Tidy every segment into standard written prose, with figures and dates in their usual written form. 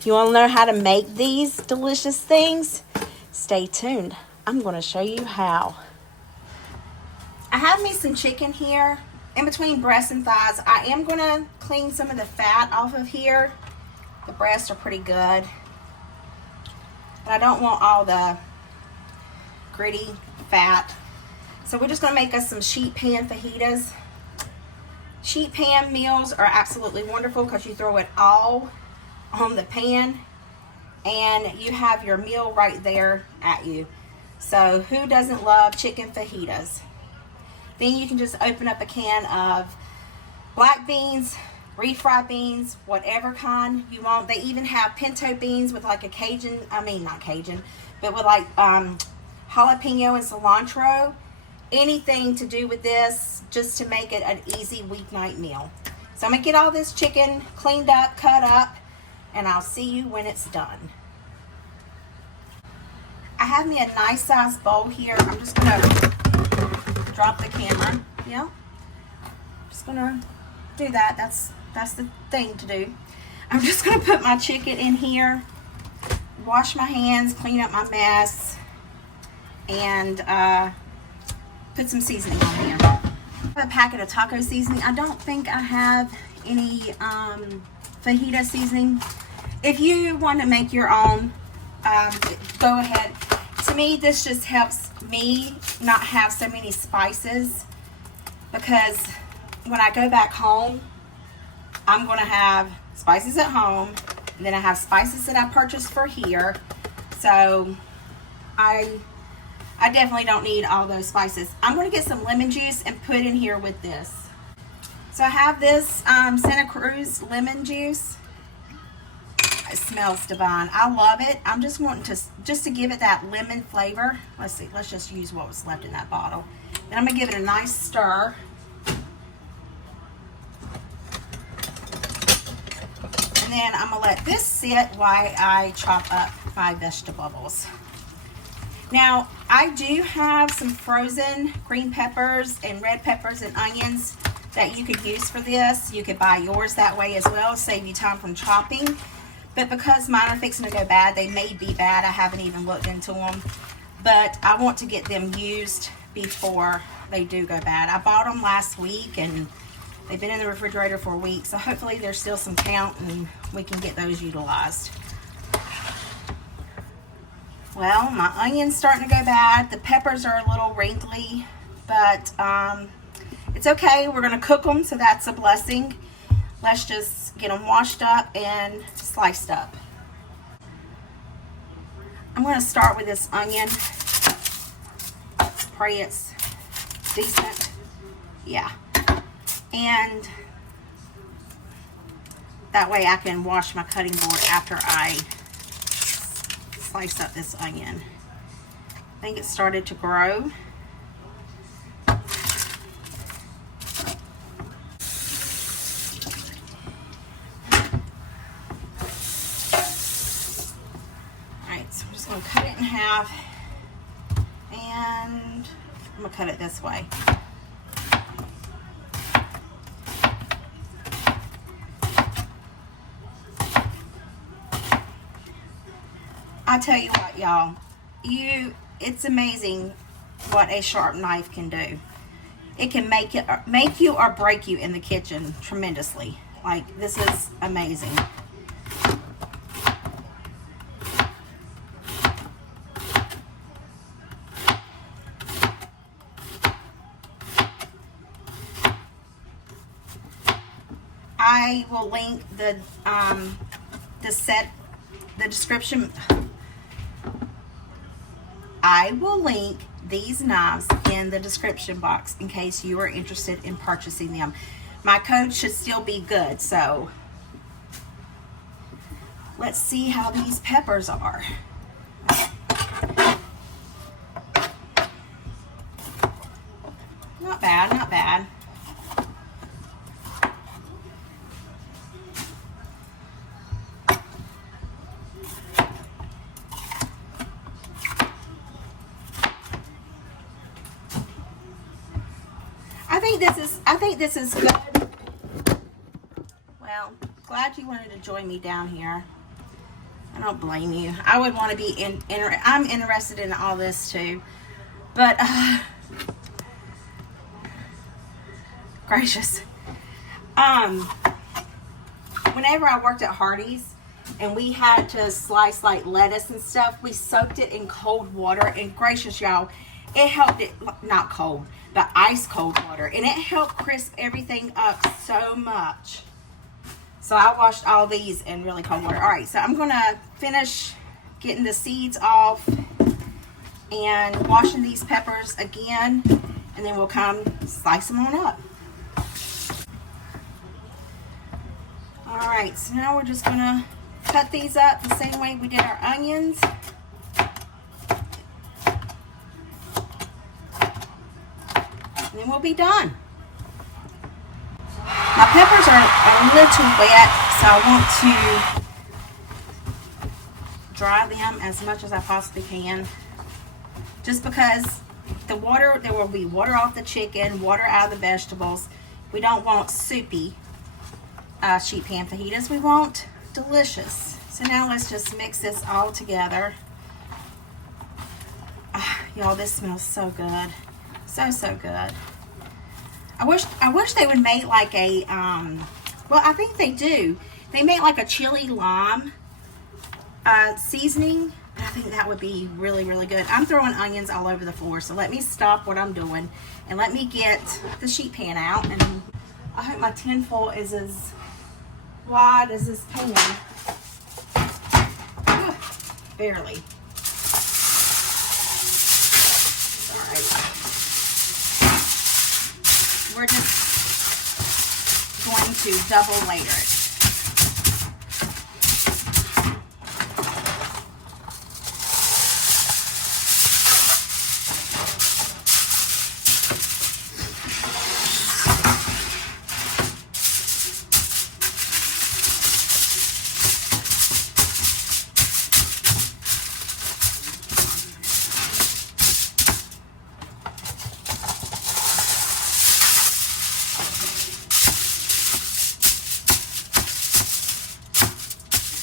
If you want to know how to make these delicious things, stay tuned. I'm going to show you how. I have me some chicken here in between breasts and thighs. I am going to clean some of the fat off of here. The breasts are pretty good, but I don't want all the gritty fat. So we're just going to make us some sheet pan fajitas. Sheet pan meals are absolutely wonderful because you throw it all on the pan and you have your meal right there at you. So who doesn't love chicken fajitas? Then you can just open up a can of black beans, refried beans, whatever kind you want. They even have pinto beans with like a Cajun, not Cajun, but with like jalapeno and cilantro. Anything to do with this, just to make it an easy weeknight meal. So I'm gonna get all this chicken cleaned up, cut up, and I'll see you when it's done. I have me a nice sized bowl here. I'm just gonna drop the camera. Yeah, just gonna do that. That's the thing to do. I'm just gonna put my chicken in here, wash my hands, clean up my mess, and put some seasoning on here. I have a packet of taco seasoning. I don't think I have any fajita seasoning. If you want to make your own, go ahead. To me, this just helps me not have so many spices, because when I go back home, I'm going to have spices at home, and then I have spices that I purchased for here. So I definitely don't need all those spices. I'm going to get some lemon juice and put in here with this. So I have this Santa Cruz lemon juice. It smells divine. I love it. I'm just wanting to give it that lemon flavor. Let's see. Let's just use what was left in that bottle. Then I'm going to give it a nice stir. And then I'm going to let this sit while I chop up my vegetables. Now, I do have some frozen green peppers and red peppers and onions that you could use for this. You could buy yours that way as well, save you time from chopping. But because mine are fixing to go bad, they may be bad. I haven't even looked into them. But I want to get them used before they do go bad. I bought them last week and they've been in the refrigerator for a week. So hopefully there's still some count and we can get those utilized. Well, my onion's starting to go bad. The peppers are a little wrinkly, but it's okay. We're going to cook them, so that's a blessing. Let's just get them washed up and sliced up. I'm going to start with this onion. Pray it's decent. Yeah. And that way I can wash my cutting board after I slice up this onion. I think it started to grow. Alright, so I'm just going to cut it in half, and I'm going to cut it this way. I tell you what, y'all, it's amazing what a sharp knife can do. It can make you or break you in the kitchen tremendously. Like, this is amazing. I will link the description. I will link these knives in the description box in case you are interested in purchasing them. My code should still be good, so let's see how these peppers are. Not bad, not bad. I think this is good. Well, glad you wanted to join me down here. I don't blame you. I would want to be I'm interested in all this too. But, gracious. Whenever I worked at Hardee's and we had to slice like lettuce and stuff, we soaked it in cold water, and gracious y'all, it helped it, not cold, but ice cold water, and it helped crisp everything up so much. So I washed all these in really cold water. All right, so I'm gonna finish getting the seeds off and washing these peppers again, and then we'll come slice them on up. All right, so now we're just gonna cut these up the same way we did our onions. And then we'll be done. My peppers are a little wet, so I want to dry them as much as I possibly can. Just because the water, there will be water off the chicken, water out of the vegetables. We don't want soupy sheet pan fajitas. We want delicious. So now let's just mix this all together. Y'all, this smells so good. So good. I wish they would make like a well, I think they do. They make like a chili lime seasoning, but I think that would be really good. I'm throwing onions all over the floor, so let me stop what I'm doing and let me get the sheet pan out, and I hope my tin foil is as wide as this pan. Whew, barely. We're just going to double layer it.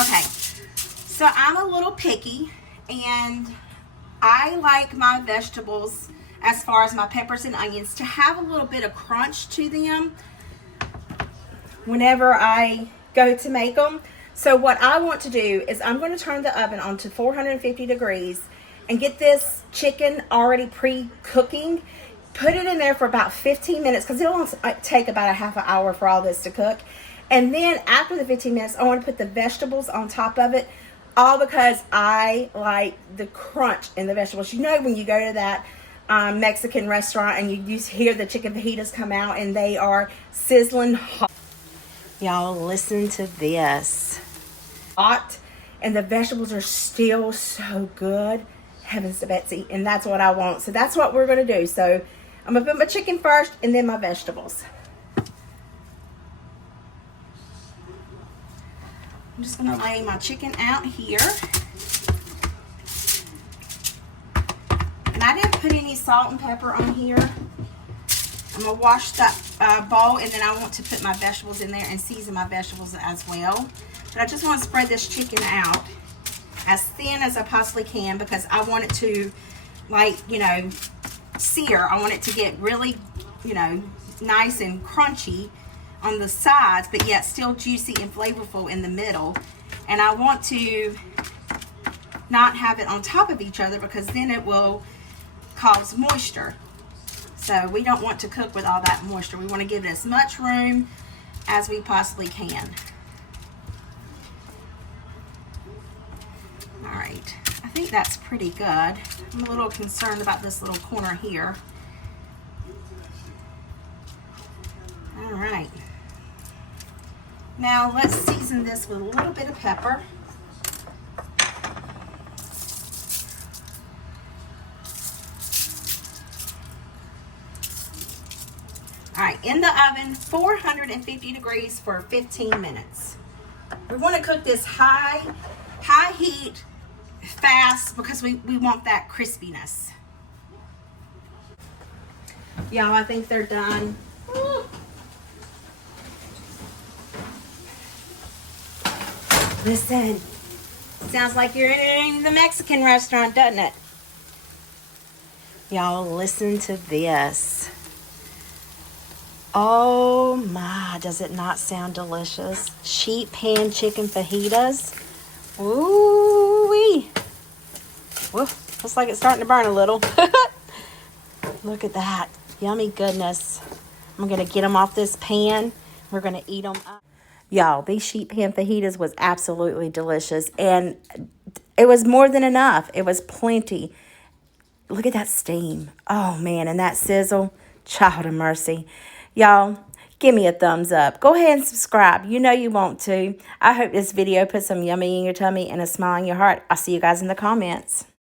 Okay, so I'm a little picky, and I like my vegetables, as far as my peppers and onions, to have a little bit of crunch to them whenever I go to make them. So what I want to do is I'm going to turn the oven on to 450 degrees and get this chicken already pre-cooking. Put it in there for about 15 minutes because it'll take about a half an hour for all this to cook. And then after the 15 minutes, I want to put the vegetables on top of it, all because I like the crunch in the vegetables. You know, when you go to that Mexican restaurant and you hear the chicken fajitas come out and they are sizzling hot. Y'all, listen to this. Hot, and the vegetables are still so good. Heavens to Betsy, and that's what I want. So that's what we're going to do. So I'm going to put my chicken first and then my vegetables. I'm just going to lay my chicken out here. And I didn't put any salt and pepper on here. I'm going to wash that bowl, and then I want to put my vegetables in there and season my vegetables as well. But I just want to spread this chicken out as thin as I possibly can because I want it to, like, you know, sear. I want it to get really, you know, nice and crunchy on the sides, but yet still juicy and flavorful in the middle. And I want to not have it on top of each other because then it will cause moisture. So we don't want to cook with all that moisture. We want to give it as much room as we possibly can. All right, I think that's pretty good. I'm a little concerned about this little corner here. All right. Now let's season this with a little bit of pepper. All right, in the oven, 450 degrees for 15 minutes. We want to cook this high heat, fast, because we want that crispiness. Y'all, I think they're done. Woo. Listen, Sounds like you're in the Mexican restaurant, doesn't it? Y'all, listen to this. Oh my, does it not sound delicious? Sheet pan chicken fajitas. Ooh-wee. Whoa, looks like it's starting to burn a little. Look at that. Yummy goodness. I'm going to get them off this pan. We're going to eat them up. Y'all, these sheet pan fajitas was absolutely delicious. And it was more than enough. It was plenty. Look at that steam. Oh, man. And that sizzle. Child of mercy. Y'all, give me a thumbs up. Go ahead and subscribe. You know you want to. I hope this video put some yummy in your tummy and a smile in your heart. I'll see you guys in the comments.